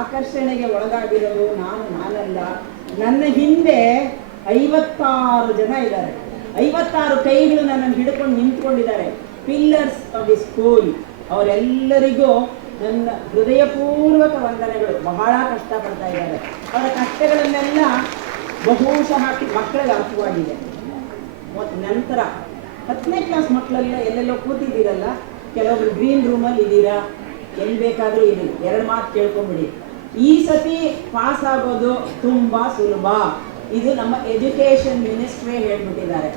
ಆಕರ್ಷಣೆಗೆ ಒಳಗಾಗಿರೋದು ನಾನಲ್ಲ, ನನ್ನ ಹಿಂದೆ 56 ಜನ ಇದ್ದಾರೆ. 56 ಕೈಗಳು ನನ್ನನ್ನು ಹಿಡ್ಕೊಂಡು ನಿಂತ್ಕೊಂಡಿದ್ದಾರೆ. Pillars of the school. ಅವರೆಲ್ಲರಿಗೂ ನನ್ನ ಹೃದಯಪೂರ್ವಕ ವಂದನೆಗಳು. ಬಹಳ ಕಷ್ಟಪಡ್ತಾ ಇದ್ದಾರೆ. ಅವರ ಕಷ್ಟಗಳನ್ನೆಲ್ಲ ಬಹುಶಃ ಮಕ್ಕಳಿಗೆ ಅರ್ಥವಾಗಿದೆ. ಮತ್ತು ನಂತರ 10ನೇ ಕ್ಲಾಸ್ ಮಕ್ಕಳೆಲ್ಲ ಎಲ್ಲೆಲ್ಲೋ ಕೂತಿದ್ದೀರಲ್ಲ, ಕೆಲವೊಬ್ರು ಗ್ರೀನ್ ರೂಮಲ್ಲಿ ಇದ್ದೀರಾ, ಎಲ್ಲಿ ಬೇಕಾದರೂ ಇರಿ. 2 ಮಾತು ಕೇಳ್ಕೊಂಬಿಡಿ. ಈ ಸತಿ ಪಾಸ್ ಆಗೋದು ತುಂಬ ಸುಲಭ. ಇದು ನಮ್ಮ ಎಜುಕೇಷನ್ ಮಿನಿಸ್ಟ್ರೇ ಹೇಳ್ಬಿಟ್ಟಿದ್ದಾರೆ.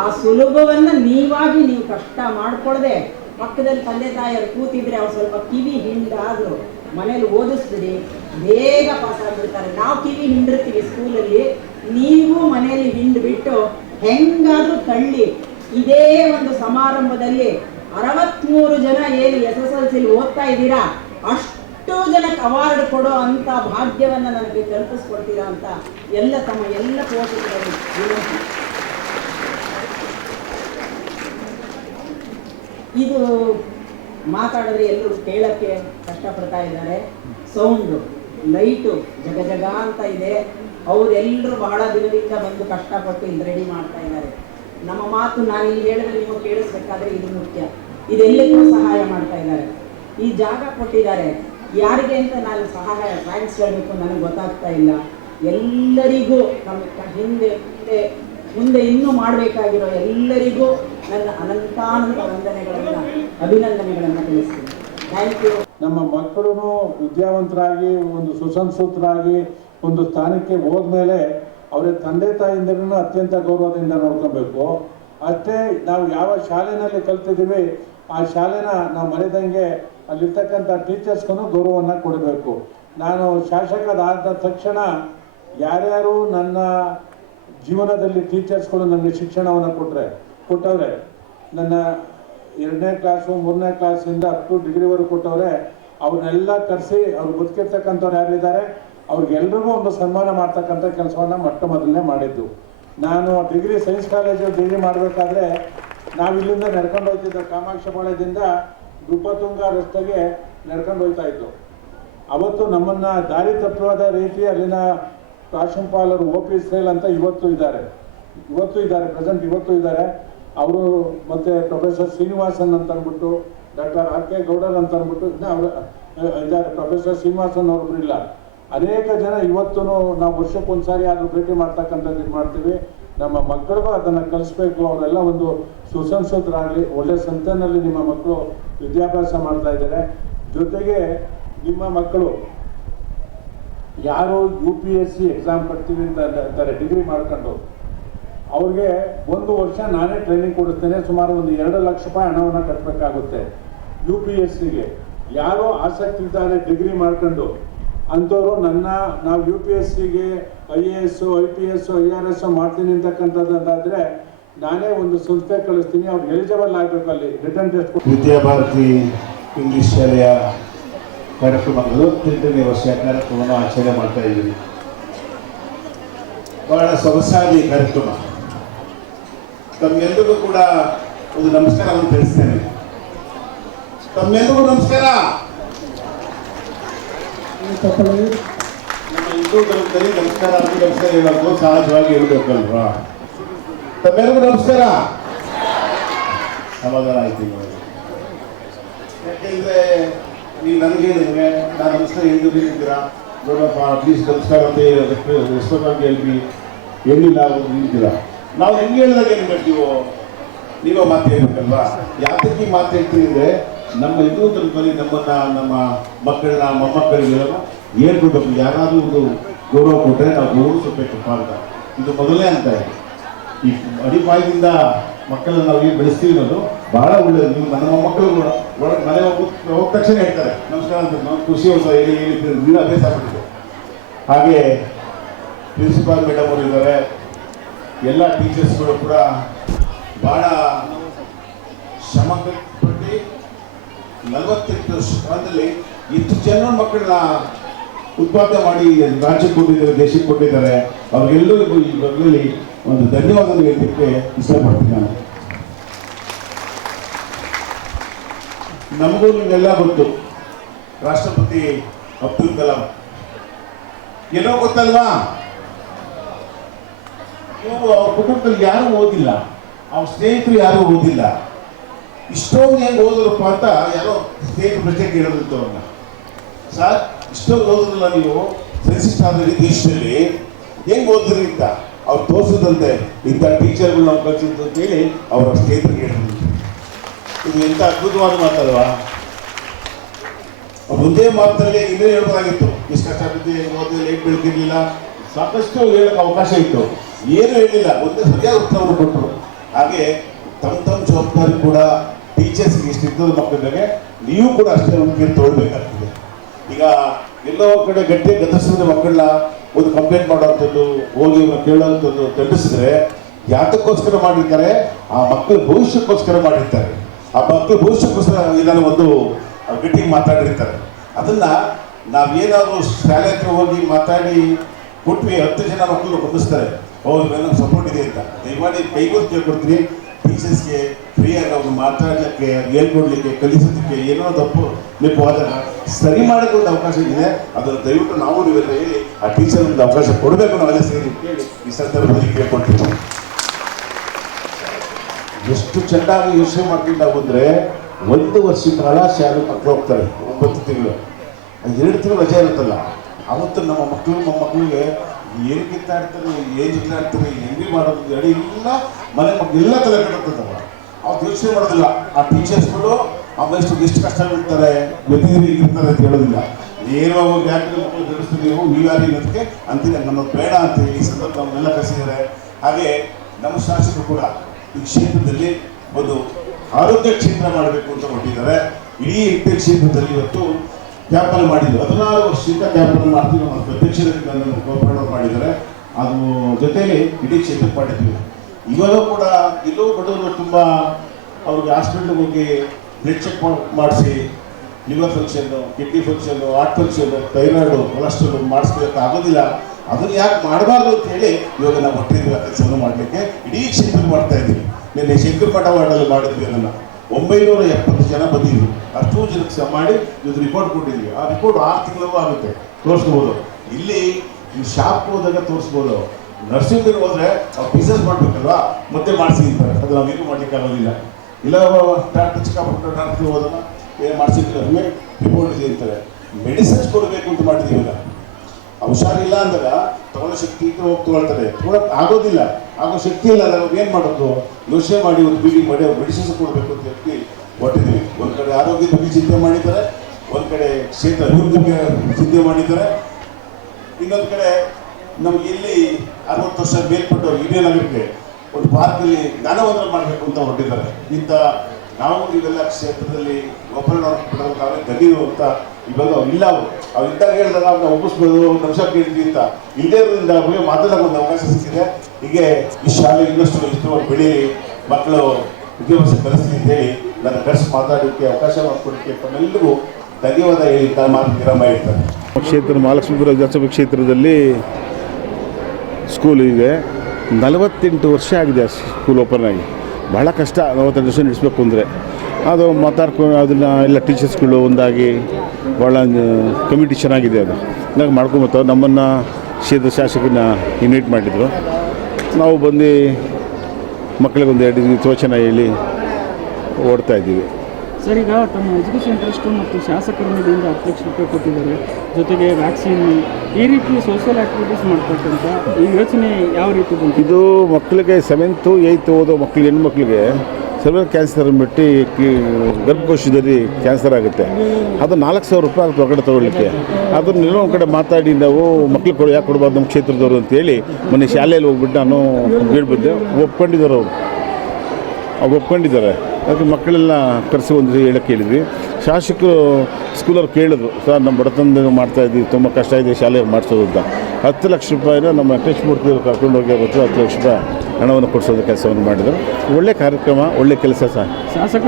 ಆ ಸುಲಭವನ್ನು ನೀವಾಗಿ ನೀವು ಕಷ್ಟ ಮಾಡ್ಕೊಳ್ಳದೆ ಪಕ್ಕದಲ್ಲಿ ತಂದೆ ತಾಯಿಯರು ಕೂತಿದ್ರೆ ಅವ್ರು ಸ್ವಲ್ಪ ಕಿವಿ ಹಿಂಡಾದ್ರು ಮನೇಲಿ ಓದಿಸ್ಬಿಡಿ, ಬೇಗ ಪಾಸ್ ಆಗಿಬಿಡ್ತಾರೆ. ನಾವು ಕಿವಿ ಹಿಂಡಿರ್ತೀವಿ ಸ್ಕೂಲಲ್ಲಿ, ನೀವು ಮನೆಯಲ್ಲಿ ಹಿಂಡ್ಬಿಟ್ಟು ಹೆಂಗಾದ್ರೂ ತಳ್ಳಿ. ಇದೇ ಒಂದು ಸಮಾರಂಭದಲ್ಲಿ 63 ಜನ ಏನು SSLC ಓದ್ತಾ ಇದ್ದೀರಾ, ಅಷ್ಟು ಜನಕ್ಕೆ ಅವಾರ್ಡ್ ಕೊಡೋ ಅಂತ ಭಾಗ್ಯವನ್ನು ನನಗೆ ಕಲ್ಪಿಸ್ಕೊಡ್ತೀರಾ ಅಂತ ತಮ್ಮ ಎಲ್ಲ ಪೋಷಕರಲ್ಲಿ ವಿನಂತಿ. ಇದು ಮಾತಾಡಿದ್ರೆ ಎಲ್ಲರೂ ಕೇಳಕ್ಕೆ ಕಷ್ಟಪಡ್ತಾ ಇದ್ದಾರೆ. ಸೌಂಡು, ಲೈಟು ಜಗ ಜಗ ಅಂತ ಇದೆ. ಅವರೆಲ್ಲರೂ ಬಹಳ ದಿನದಿಂದ ಬಂದು ಕಷ್ಟಪಟ್ಟು ಇಲ್ಲಿ ರೆಡಿ ಮಾಡ್ತಾ ಇದ್ದಾರೆ. ನಮ್ಮ ಮಾತು ನಾನು ಇಲ್ಲಿ ಹೇಳಿದ್ರೆ ನೀವು ಕೇಳಿಸ್ಬೇಕಾದ್ರೆ ಇದು ಮುಖ್ಯ. ಇದೆಲ್ಲರಿಗೂ ಸಹಾಯ ಮಾಡ್ತಾ ಇದ್ದಾರೆ. ಈ ಜಾಗ ಕೊಟ್ಟಿದ್ದಾರೆ, ಯಾರಿಗೆ ಅಂತ ನಾನು ಸಹಾಯ ಥ್ಯಾಂಕ್ಸ್ ಹೇಳಬೇಕು ನನಗೆ ಗೊತ್ತಾಗ್ತಾ ಇಲ್ಲ. ಎಲ್ಲರಿಗೂ ನಮ್ಮ ಮುಂದೆ ಇನ್ನೂ ಮಾಡಬೇಕಾಗಿರೋ ಎಲ್ಲರಿಗೂ ನನ್ನ ಅನಂತಾನಂತ ವಂದನೆಗಳನ್ನು, ಅಭಿನಂದನೆಗಳನ್ನು ತಿಳಿಸ್ತೀನಿ. Thank you. ನಮ್ಮ ಮಕ್ಕಳು ವಿದ್ಯಾವಂತರಾಗಿ ಒಂದು ಸುಸಂಸ್ಕೃತರಾಗಿ ಒಂದು ಸ್ಥಾನಕ್ಕೆ ಹೋದ್ಮೇಲೆ ಅವರ ತಂದೆ ತಾಯಿಂದಲೂ ಅತ್ಯಂತ ಗೌರವದಿಂದ ನೋಡ್ಕೊಬೇಕು. ಅಷ್ಟೇ ನಾವು ಯಾವ ಶಾಲೆಯಲ್ಲಿ ಕಲ್ತಿದ್ದೀವಿ ಆ ಶಾಲೆನ ನಾವು ಮರೆದಂಗೆ ಅಲ್ಲಿರ್ತಕ್ಕಂಥ ಟೀಚರ್ಸ್ಗೂ ಗೌರವವನ್ನು ಕೊಡಬೇಕು. ನಾನು ಶಾಸಕರಾದ ತಕ್ಷಣ ಯಾರ್ಯಾರು ನನ್ನ ಜೀವನದಲ್ಲಿ ಟೀಚರ್ಸ್ಗಳು ನನಗೆ ಶಿಕ್ಷಣವನ್ನು ಕೊಟ್ಟವ್ರೆ, ನನ್ನ 2ನೇ ಕ್ಲಾಸು 3ನೇ ಕ್ಲಾಸಿಂದ ಅಪ್ ಟು ಡಿಗ್ರಿವರೆಗೂ ಕೊಟ್ಟವ್ರೆ, ಅವ್ರನ್ನೆಲ್ಲ ಕರೆಸಿ ಅವ್ರು ಬದುಕಿರ್ತಕ್ಕಂಥವ್ರು ಯಾರಿದ್ದಾರೆ ಅವ್ರಿಗೆಲ್ರಿಗೂ ಒಂದು ಸನ್ಮಾನ ಮಾಡ್ತಕ್ಕಂಥ ಕೆಲಸವನ್ನು ಮೊದಲನೇ ಮಾಡಿದ್ದು. ನಾನು ಡಿಗ್ರಿ ಸೈನ್ಸ್ ಕಾಲೇಜು ಡಿಗ್ರಿ ಮಾಡಬೇಕಾದ್ರೆ ನಾವು ಇಲ್ಲಿಂದ ನಡ್ಕೊಂಡು ಹೋಗ್ತಿದ್ದ ಕಾಮಾಕ್ಷಪಾಳ್ಯದಿಂದ ನೃಪತುಂಗ ರಸ್ತೆಗೆ ನಡ್ಕೊಂಡು ಹೋಗ್ತಾ ಇದ್ದು. ಅವತ್ತು ನಮ್ಮನ್ನು ದಾರಿ ತಪ್ಪುವಾದ ರೀತಿ ಅಲ್ಲಿನ ಪ್ರಾಂಶುಪಾಲರು OP ಇಸ್ರೇಲ್ ಅಂತ ಇವತ್ತು ಇದ್ದಾರೆ, ಪ್ರೆಸೆಂಟ್ ಇವತ್ತು ಇದ್ದಾರೆ. ಅವರು ಮತ್ತು ಪ್ರೊಫೆಸರ್ ಶ್ರೀನಿವಾಸನ್ ಅಂತ ಅಂದ್ಬಿಟ್ಟು, ಡಾಕ್ಟರ್ RK ಗೌಡರ್ ಅಂತ ಅಂದ್ಬಿಟ್ಟು ಅವರು ಇದ್ದಾರೆ. ಪ್ರೊಫೆಸರ್ ಶ್ರೀನಿವಾಸನ್ ಅವ್ರೊಬ್ರು ಇಲ್ಲ. ಅನೇಕ ಜನ ಇವತ್ತು ನಾವು ವರ್ಷಕ್ಕೊಂದ್ಸಾರಿ ಆದರೂ ಭೇಟಿ ಮಾಡ್ತಕ್ಕಂಥದ್ದು ಇದು ಮಾಡ್ತೀವಿ. ನಮ್ಮ ಮಕ್ಕಳಿಗೂ ಅದನ್ನು ಕಲಿಸ್ಬೇಕು. ಅವರೆಲ್ಲ ಒಂದು ಸುಸಂಸ್ಕೃತರಾಗಲಿ, ಒಳ್ಳೆಯ ಸಂಸ್ಥೆಯಲ್ಲಿ ನಿಮ್ಮ ಮಕ್ಕಳು ವಿದ್ಯಾಭ್ಯಾಸ ಮಾಡ್ತಾ ಇದ್ದಾರೆ. ಜೊತೆಗೆ ನಿಮ್ಮ ಮಕ್ಕಳು ಯಾರು UPSC ಎಕ್ಸಾಮ್ ಕಟ್ತೀವಿ ಅಂತ ಅಂತಾರೆ ಡಿಗ್ರಿ ಮಾಡ್ಕೊಂಡು, ಅವ್ರಿಗೆ 1 ವರ್ಷ ನಾನೇ ಟ್ರೈನಿಂಗ್ ಕೊಡಿಸ್ತೇನೆ. ಸುಮಾರು ಒಂದು 2 ಲಕ್ಷ ರೂಪಾಯಿ ಹಣವನ್ನು ಕಟ್ಟಬೇಕಾಗುತ್ತೆ. UPSCಗೆ ಯಾರೋ ಆಸಕ್ತಿ ಇದ್ದಾರೆ ಡಿಗ್ರಿ ಮಾಡ್ಕೊಂಡು ಅಂಥವ್ರು ನಾವು UPSCಗೆ IAS IPS IRS ಮಾಡ್ತೀನಿ ಅಂತಕ್ಕಂಥದ್ದಾದರೆ ನಾನೇ ಒಂದು ಸಂಸ್ಥೆ ಕಳಿಸ್ತೀನಿ. ಅವ್ರು ಎಲಿಜಿಬಲ್ ಆಗಬೇಕು. ಅಲ್ಲಿ ರಿಟರ್ನ್ ಟೆಸ್ಟ್ ವಿದ್ಯಾಭಾರತಿ ಇಂಗ್ಲಿಷ್ ಶಾಲೆಯ ಕಾರ್ಯಕ್ರಮ 48ನೇ ವರ್ಷ ಕಾರ್ಯಕ್ರಮವನ್ನು ಆಚರಣೆ ಮಾಡ್ತಾ ಇದ್ದೀವಿ. ಬಹಳ ಸೊಗಸಾದ ಈ ಕಾರ್ಯಕ್ರಮ. ತಮ್ಮೆಲ್ಲರಿಗೂ ಕೂಡ ಒಂದು ನಮಸ್ಕಾರವನ್ನು ತಿಳಿಸ್ತೇನೆ. ತಮ್ಮೆಲ್ಲರಿಗೂ ನಮಸ್ಕಾರ. ನಮ್ಮ ಹಿಂದೂ ಧರ್ಮದಲ್ಲಿ ನಮಸ್ಕಾರ ಹೇಳೋದು ಸಹಜವಾಗಿ ಹೇಳ್ಬೇಕಲ್ವಾ? ತಮ್ಮೆಲ್ಲರಿಗೂ ನಮಸ್ಕಾರ. ಸಮಾಧಾನ ಆಯ್ತು. ಯಾಕೆಂದ್ರೆ ನೀವು ನನಗೆ ಹೇಳಿದ್ರೆ ನಾನು ನಮಸ್ಕಾರ ಹೇಳಿದ್ದೀರಾ ನೋಡಪ್ಪ ಅಟ್ಲೀಸ್ಟ್ ನಮಸ್ಕಾರ ಅಂತ ರೆಸ್ಪೆಕ್ಟ್ ಹೇಳ್ವಿ ಹೇಳಿಲ್ಲ ನಿಂತೀರಾ. ನಾವು ಹೆಂಗೆ ಹೇಳಿದಾಗ ಏನು ಮಾಡ್ತೀವೋ ನೀವೇ ಮಾತು ಹೇಳ್ಬೇಕಲ್ವಾ? ಯಾತಕ್ಕೆ ಈ ಮಾತು ಹೇಳ್ತೀನಿ ಅಂದರೆ ನಮ್ಮ ಹಿಂದೂ ಧರ್ಮದಲ್ಲಿ ನಮ್ಮ ಮಕ್ಕಳನ್ನ ಮೊಮ್ಮಕ್ಕಳಿಗೆಲ್ಲ ಹೇಳ್ಕೊಡ್ಬೇಕು. ಯಾರಾದರೂ ಒಂದು ಗೌರವ ಕೊಟ್ಟರೆ ನಾವು ಗೌರವಿಸಬೇಕಪ್ಪ ಅಂತ. ಇದು ಮೊದಲನೇ ಅಂತ ಇದೆ. ಈ ಅಡಿಪಾಯದಿಂದ ಮಕ್ಕಳನ್ನ ನಾವು ಏನು ಬೆಳೆಸ್ತೀವಿ ಅನ್ನೋದು ಬಹಳ ಒಳ್ಳೆಯದು. ನೀವು ನನ್ನ ಮೊಮ್ಮಕ್ಕಳು ಒಳಗೆ ಮನೆ ಹೋದ ತಕ್ಷಣ ಹೇಳ್ತಾರೆ ನಮಸ್ಕಾರ ಅಂತ. ನಾವು ಖುಷಿ ಅಂತ ಹೇಳಿ ಅಭ್ಯಾಸ ಆಗ್ಬಿಟ್ಟಿದೆ. ಹಾಗೆ ಪ್ರಿನ್ಸಿಪಾಲ್ ಮೇಡಮ್ ಅವರು ಇದ್ದಾರೆ, ಎಲ್ಲ ಟೀಚರ್ಸ್ಗಳು ಕೂಡ ಭಾಳ ಶ್ರಮ ಪಟ್ಟು 48 ವರ್ಷದಲ್ಲಿ ಇಷ್ಟು ಜನ ಮಕ್ಕಳನ್ನ ಉತ್ಪಾದನೆ ಮಾಡಿ ರಾಜ್ಯಕ್ಕೆ ಕೊಟ್ಟಿದ್ದಾರೆ, ದೇಶಕ್ಕೆ ಕೊಟ್ಟಿದ್ದಾರೆ. ಅವ್ರಿಗೆಲ್ಲರಿಗೂ ಈ ಬಗ್ಗೆ ಒಂದು ಧನ್ಯವಾದ ಹೇಳಲಿಕ್ಕೆ ಇಷ್ಟಪಡ್ತೀನಿ ನಾನು. ನಮಗೂ ನಿಮಗೆಲ್ಲ ಗೊತ್ತು ರಾಷ್ಟ್ರಪತಿ ಅಬ್ದುಲ್ ಕಲಾಂ ಏನೋ ಗೊತ್ತಲ್ವಾ? ಇವರು ಅವ್ರ ಕುಟುಂಬದಲ್ಲಿ ಯಾರೂ ಓದಿಲ್ಲ, ಅವ್ರ ಸ್ನೇಹಿತರು ಯಾರೂ ಓದಿಲ್ಲ. ಇಷ್ಟೊಂದು ಹೆಂಗೆ ಓದೋರಪ್ಪ ಅಂತ ಯಾರೋ ಸ್ನೇಹಿತರು ಪ್ರಶ್ನೆ ಕೇಳೋದಿತ್ತು ಅವ್ರನ್ನ. ಸರ್ ಇಷ್ಟೊಂದು ಓದಿರಲ್ಲ ನೀವು ಸೈನ್ಸಿಸ್ಟ್ ಆದ್ರೆ ದೇಶದಲ್ಲಿ ಹೆಂಗೆ ಓದಿದ್ರಿ ಅಂತ ಅವ್ರು ತೋರಿಸಿದಂತೆ ಇಂಥ ಟೀಚರ್ಗಳು ನಾವು ಕಲಿಸಿದ್ದು ಅಂತ ಹೇಳಿ ಅವರ ಸ್ನೇಹಿತರಿಗೆ ಹೇಳಿದ್ರು. ಇದು ಎಂಥ ಅದ್ಭುತವಾದ ಮಾತಲ್ವಾ? ಒಂದೇ ಮಾತಲ್ಲಿ ಇನ್ನೇ ಹೇಳ್ಬೋದಾಗಿತ್ತು. ಇಷ್ಟು ಕಷ್ಟಪಟ್ಟು ಓದಿ ಲೇಟ್ ಬೆಳಕಿರ್ಲಿಲ್ಲ, ಸಾಕಷ್ಟು ಹೇಳಕ್ಕೆ ಅವಕಾಶ ಇತ್ತು. ಏನು ಹೇಳಿಲ್ಲ, ಒಂದೇ ಸರಿಯಾದ ಉತ್ತರವನ್ನು ಕೊಟ್ಟರು. ಹಾಗೆ ತಮ್ಮ ಜವಾಬ್ದಾರಿ ಕೂಡ ಟೀಚರ್ಸ್ಗೆ ಇಷ್ಟಿದ್ದದ ಮಕ್ಕಳಿಗೆ ನೀವು ಕೂಡ ಅಷ್ಟೇ ನಮಗೆ ತೋಳ್ಬೇಕಾಗ್ತದೆ. ಈಗ ಎಲ್ಲೋ ಕಡೆ ಗಟ್ಟಿ ಗತಿಸಿದ ಮಕ್ಕಳನ್ನ ಒಂದು ಕಂಪ್ಲೇಂಟ್ ಮಾಡೋವಂಥದ್ದು, ಹೋಗಿ ಕೇಳೋವಂಥದ್ದು ದಂಡಿಸಿದ್ರೆ ಯಾತಕ್ಕೋಸ್ಕರ ಮಾಡಿರ್ತಾರೆ? ಆ ಮಕ್ಕಳ ಭವಿಷ್ಯಕ್ಕೋಸ್ಕರ ಮಾಡಿರ್ತಾರೆ. ಆ ಮಕ್ಕಳ ಭವಿಷ್ಯಕ್ಕೋಸ್ಕರ ಏನಾದ್ರು ಒಂದು ಗಟ್ಟಿಗೆ ಮಾತಾಡಿರ್ತಾರೆ. ಅದನ್ನು ನಾವೇನಾದರೂ ಶಾಲೆ ಹತ್ರ ಹೋಗಿ ಮಾತಾಡಿ ಕೊಟ್ವಿ, 10 ಜನ ಮಕ್ಕಳು ಬಂಧಿಸ್ತಾರೆ, ಅವ್ರ ಮೇಲೆ ಸಪೋರ್ಟ್ ಇದೆ ಅಂತ. ದಯಮಾಡಿ ಕೈಗೊಂದು ಕೇಳ್ಕೊಡ್ತೀನಿ, ಟೀಚರ್ಸ್ಗೆ ಫ್ರೀಯಾಗಿ ಅವ್ರು ಮಾತಾಡಲಿಕ್ಕೆ, ಹೇಳ್ಕೊಡ್ಲಿಕ್ಕೆ, ಕಲಿಸೋದಕ್ಕೆ ಏನೋ ತಪ್ಪು ನಿಪ್ಪವಾದಾಗ ಸರಿ ಮಾಡೋಕ್ಕೆ ಒಂದು ಅವಕಾಶ ಇದೆ. ಅದನ್ನು ದಯವಿಟ್ಟು ನಾವು ನೀವೆಲ್ಲ ಹೇಳಿ ಆ ಟೀಚರ್ ಒಂದು ಅವಕಾಶ ಕೊಡಬೇಕು ನಾವೆಲ್ಲ ಸೇರಿ ಕೇಳಿ ಈ ಸಂದರ್ಭದಲ್ಲಿ ಕೇಳ್ಕೊಳ್ತೀವಿ. ಎಷ್ಟು ಚೆನ್ನಾಗಿ ಯೋಚನೆ ಮಾಡ್ಕೊಂಡು ನಾವು ಅಂದರೆ 1 ವರ್ಷ ಕಾಲ ಶಾಲೆ ಮಕ್ಕಳು ಹೋಗ್ತಾರೆ, 9 ತಿಂಗಳು, 2 ತಿಂಗಳು ರಜೆ ಇರುತ್ತಲ್ಲ, ಅವತ್ತು ನಮ್ಮ ಮಕ್ಕಳು ಮೊಮ್ಮಕ್ಕಳಿಗೆ ಏನು ಕಿತ್ತಾಡ್ತಾರೆ, ಏನು ಜಿದ್ದಾಡ್ತಾರೆ, ಹೆಂಗೆ ಮಾಡೋದು ಅಡಿ ಎಲ್ಲ ಮನೆ ಮಕ್ಕಳು ಎಲ್ಲ ತಲೆ ಕೆಡುತ್ತದವ. ಅವ್ರು ಯೋಚನೆ ಮಾಡೋದಿಲ್ಲ. ಆ ಟೀಚರ್ಸ್ಗಳು ಎಷ್ಟು ಕಷ್ಟ ಬೀಳ್ತಾರೆ, ಇರ್ತಾರೆ ಅಂತ ಹೇಳೋದಿಲ್ಲ. ಏನೋ ಯಾಕೆ ಮಕ್ಕಳು ನಡೆಸ್ತೀವಿ ನೀವ್ಯಾರು ಅನ್ನೋದಕ್ಕೆ ಅಂತೀನಿ. ನಮ್ಮದು ಬೇಡ ಅಂತ ಈ ಸಂದರ್ಭ ನಮ್ಮನ್ನೆಲ್ಲ ಕರೆಸಿದ್ದಾರೆ. ಹಾಗೆ ನಮ್ಮ ಶಾಸಕರು ಕೂಡ ಈ ಕ್ಷೇತ್ರದಲ್ಲಿ ಒಂದು ಆರೋಗ್ಯ ಕ್ಷೇತ್ರ ಮಾಡಬೇಕು ಅಂತ ಹೊರಟಿದ್ದಾರೆ. ಇಡೀ ಕ್ಷೇತ್ರದಲ್ಲಿ ಇವತ್ತು ಜ್ಞಾಪನ ಮಾಡಿದ್ರು. 16 ವರ್ಷದಿಂದ ಜ್ಞಾಪನ ಮಾಡ್ತೀವಿ. ನಮ್ಮ ಅಧ್ಯಕ್ಷರಿಗೆ ನನ್ನ ಮಾಡಿದ್ದಾರೆ. ಅದು ಜೊತೆಯಲ್ಲಿ ಇಡೀ ಕ್ಷೇತ್ರಕ್ಕೆ ಮಾಡಿದ್ವಿ. ಇವಾಗ ಕೂಡ ಎಲ್ಲೋ ಬಡವರು ತುಂಬ ಅವ್ರಿಗೆ ಹಾಸ್ಪಿಟ್ಲಿಗೆ ಹೋಗಿ ಬ್ಲಡ್ ಚೆಕ್ ಮಾಡಿಸಿ liver function, kidney function, heart function, thyroid, cholesterol ಮಾಡಿಸ್ಬೇಕು ಆಗೋದಿಲ್ಲ. ಅದನ್ನು ಯಾಕೆ ಮಾಡಬಾರ್ದು ಅಂತ ಹೇಳಿ ಇವಾಗ ನಾವು ಹೊಟ್ಟಿದ್ವಿ ಆ ಕೆಲಸವನ್ನು ಮಾಡಲಿಕ್ಕೆ ಇಡೀ ಕ್ಷೇತ್ರ ಮಾಡ್ತಾ ಇದ್ದೀವಿ. ನಿನ್ನೆ ಶಂಕರಪಟ ವಾರ್ಡಲ್ಲಿ ಮಾಡಿದ್ವಿ. ಅದನ್ನು 970 ಜನ ಬಂದಿದ್ವಿ. ಅಷ್ಟು ಜನಕ್ಕೆ ಮಾಡಿ ಇವತ್ತು ರಿಪೋರ್ಟ್ ಕೊಟ್ಟಿದ್ವಿ. ಆ ರಿಪೋರ್ಟ್ 6 ತಿಂಗಳಿಗೂ ಆಗುತ್ತೆ, ತೋರಿಸ್ಬೋದು. ಇಲ್ಲಿ ನೀವು ಶಾಪ್ ಹೋದಾಗ ತೋರಿಸ್ಬೋದು. ನರ್ಸಿಂಗ್ ಹೋದರೆ ಅವ್ರು ಬಿಸ್ನೆಸ್ ಮಾಡಬೇಕಲ್ವಾ, ಮತ್ತೆ ಮಾಡಿಸಿ ಅಂತಾರೆ. ಅದು ನಾವೇನು ಮಾಡ್ಲಿಕ್ಕೆ ಆಗೋದಿಲ್ಲ. ಇಲ್ಲ ಡಾಕ್ಟರ್ ಚಿಕ್ಕಪುಟ್ಟ ಡಾಕ್ಟ್ರ್ ಹೋದಾಗ ಏನು ಮಾಡಿಸಿದ್ರೆ ರಿಪೋರ್ಟ್ ಇದೆ ಅಂತಾರೆ. ಮೆಡಿಸಿನ್ಸ್ ಕೊಡಬೇಕು ಅಂತ ಮಾಡಿದ್ದೀವಿ. ಈಗ ಹುಷಾರಿಲ್ಲ ಅಂದಾಗ ತಗೊಳ್ಳೋ ಶಕ್ತಿ ಇದ್ರೆ ಹೋಗಿ ತೊಗೊಳ್ತಾರೆ, ತೊಗೊಳಕ್ಕೆ ಆಗೋದಿಲ್ಲ. ಆಗೋ ಶಕ್ತಿ ಇಲ್ಲ ಅಂದಾಗ ಏನು ಮಾಡೋದು? ಯೋಚನೆ ಮಾಡಿ ಒಂದು ಮೀಟಿಂಗ್ ಮಾಡಿ ಅವ್ರು ಮೆಡಿಸಿನ್ಸ್ ಕೊಡಬೇಕು ಅಂತ ಹೇಳಿ ಹೊಟ್ಟಿದ್ದೀವಿ. ಒಂದು ಕಡೆ ಆರೋಗ್ಯದ ಬಗ್ಗೆ ಚಿಂತೆ ಮಾಡಿದ್ದಾರೆ, ಒಂದು ಕಡೆ ಕ್ಷೇತ್ರ ಅಭಿವೃದ್ಧಿ ಚಿಂತೆ ಮಾಡಿದ್ದಾರೆ, ಇನ್ನೊಂದು ಕಡೆ ನಮ್ಗೆ ಇಲ್ಲಿ 60 ವರ್ಷ ಮೇಲ್ಪಟ್ಟು ಹಿರಿಯ ನಗರಕ್ಕೆ ಒಂದು ಪಾರ್ಕಲ್ಲಿ ಜ್ಞಾನವಂದನ ಮಾಡಬೇಕು ಅಂತ ಹೊರಟಿದ್ದಾರೆ. ಇಂಥ ನಾವು ಇವೆಲ್ಲ ಕ್ಷೇತ್ರದಲ್ಲಿ ಒಬ್ಬರೇ ಗಲೀರು ಅಂತ ಇವಾಗ ಇಲ್ಲ. ಅವ್ರು ಇದ್ದಾಗ ಹೇಳಿದಾಗ ಅವ್ರನ್ನ ಒಪ್ಪಿಸ್ಬೋದು, ನಮ್ಸ ಕೇಳ್ತೀವಿ ಅಂತ ಇಲ್ಲದೇ ಇರೋದ್ರಿಂದ ಅವ್ರಿಗೆ ಮಾತಾಡೋಕೆ ಒಂದು ಅವಕಾಶ ಸಿಕ್ಕಿದೆ. ಹೀಗೆ ಈ ಶಾಲೆ ಇನ್ನಷ್ಟು ಬೆಳೀರಿ, ಮಕ್ಕಳು ವಿದ್ಯಾಭ್ಯಾಸ ಕಲಿಸ್ಲಿ ಅಂತೇಳಿ ನನ್ನ ಕರೆಸಿ ಮಾತಾಡೋಕ್ಕೆ ಅವಕಾಶ ಮಾಡಿಕೊಡೋಕ್ಕೆ ತಮ್ಮೆಲ್ಲರಿಗೂ ಧನ್ಯವಾದ ಹೇಳಿ ನಾನು ಮಾತು ವಿರಾಮ ಹೇಳ್ತಾರೆ. ಕ್ಷೇತ್ರ ಮಹಾಲಕ್ಷ್ಮೀಪುರ ವಿಧಾನಸಭಾ ಕ್ಷೇತ್ರದಲ್ಲಿ ಸ್ಕೂಲ್ ಇದೆ. 48 ವರ್ಷ ಆಗಿದೆ ಸ್ಕೂಲ್ ಓಪನ್ ಆಗಿ. ಬಹಳ ಕಷ್ಟ 48 ವರ್ಷ ನಡೆಸಬೇಕು ಅಂದರೆ. ಅದು ಮಾತಾಡ್ಕೊಂಡು ಅದನ್ನು ಎಲ್ಲ ಟೀಚರ್ಸ್ಗಳು ಒಂದಾಗಿ ಭಾಳ ಕಮಿಟಿ ಚೆನ್ನಾಗಿದೆ. ಅದು ಹಂಗಾಗಿ ಮಾಡ್ಕೊಂಬರ್ತಾವೆ. ನಮ್ಮನ್ನು ಕ್ಷೇತ್ರ ಶಾಸಕರನ್ನ ಇನ್ವೈಟ್ ಮಾಡಿದರು. ನಾವು ಬಂದು ಮಕ್ಕಳಿಗೊಂದು 2 ವಚನ ಹೇಳಿ ಓಡ್ತಾ ಇದ್ದೀವಿ. ಸರ್, ಈಗ ತಮ್ಮ ಎಜುಕೇಷನ್ ಟ್ರಸ್ಟು ಮತ್ತು ಶಾಸಕರ ನಿಧಿಯಿಂದ 10 ಲಕ್ಷ ರೂಪಾಯಿ ಕೊಟ್ಟಿದ್ದಾರೆ. ಜೊತೆಗೆ ವ್ಯಾಕ್ಸಿನ್, ಈ ರೀತಿ ಸೋಷಿಯಲ್ ಆ್ಯಕ್ಟಿವಿಟೀಸ್ ಮಾಡ್ತಕ್ಕಂಥ ಈ ಯೋಚನೆ ಯಾವ ರೀತಿ ಬಂತು? ಇದು ಮಕ್ಕಳಿಗೆ 7th 8th ಓದೋ ಮಕ್ಕಳಿಗೆ, ಹೆಣ್ಮಕ್ಳಿಗೆ ಸರ್ವೈಕಲ್ ಕ್ಯಾನ್ಸರ್ ಬಿಟ್ಟು ಗರ್ಭಕೋಶದಲ್ಲಿ ಕ್ಯಾನ್ಸರ್ ಆಗುತ್ತೆ. ಅದು 4,000 ರೂಪಾಯಿ ಆಗುತ್ತೆ ಹೊರಗಡೆ ತೊಗೊಳ್ಳಿಕ್ಕೆ. ಅದನ್ನೆಲ್ಲ ಒಂದು ಕಡೆ ಮಾತಾಡಿ ನಾವು ಮಕ್ಳಿಗೆ ಯಾಕೆ ಕೊಡಬಾರ್ದು ನಮ್ಮ ಕ್ಷೇತ್ರದವರು ಅಂತೇಳಿ ಮೊನ್ನೆ ಶಾಲೆಯಲ್ಲಿ ಹೋಗ್ಬಿಟ್ಟು ನಾನು ಹೇಳ್ಬಂದೆ. ಒಪ್ಕೊಂಡಿದ್ದಾರೆ ಅವ್ರು ಒಪ್ಕೊಂಡಿದ್ದಾರೆ. ಅದಕ್ಕೆ ಮಕ್ಕಳೆಲ್ಲ ಕರೆಸಿ ಒಂದು ಹೇಳಕ್ಕೆ ಹೇಳಿದ್ವಿ. ಶಾಸಕರು ಸ್ಕೂಲವ್ರು ಕೇಳಿದ್ರು, ಸರ್ ನಮ್ಮ ಬಡತನದಿಂದ ಮಾಡ್ತಾಯಿದ್ವಿ, ತುಂಬ ಕಷ್ಟ ಇದೆ ಶಾಲೆ ಮಾಡಿಸೋದು ಅಂತ. 10 ಲಕ್ಷ ರೂಪಾಯಿನ ನಮ್ಮ ಟೆಸ್ಟ್ ಮೂರ್ತಿಯವರು ಕರ್ಕೊಂಡು ಹೋಗಿ 10 ಲಕ್ಷ ರೂಪಾಯಿ ಹಣವನ್ನು ಕೊಡಿಸೋದು ಕೆಲಸವನ್ನು ಮಾಡಿದರು. ಒಳ್ಳೆ ಕಾರ್ಯಕ್ರಮ, ಒಳ್ಳೆ ಕೆಲಸ ಸಹ. ಶಾಸಕ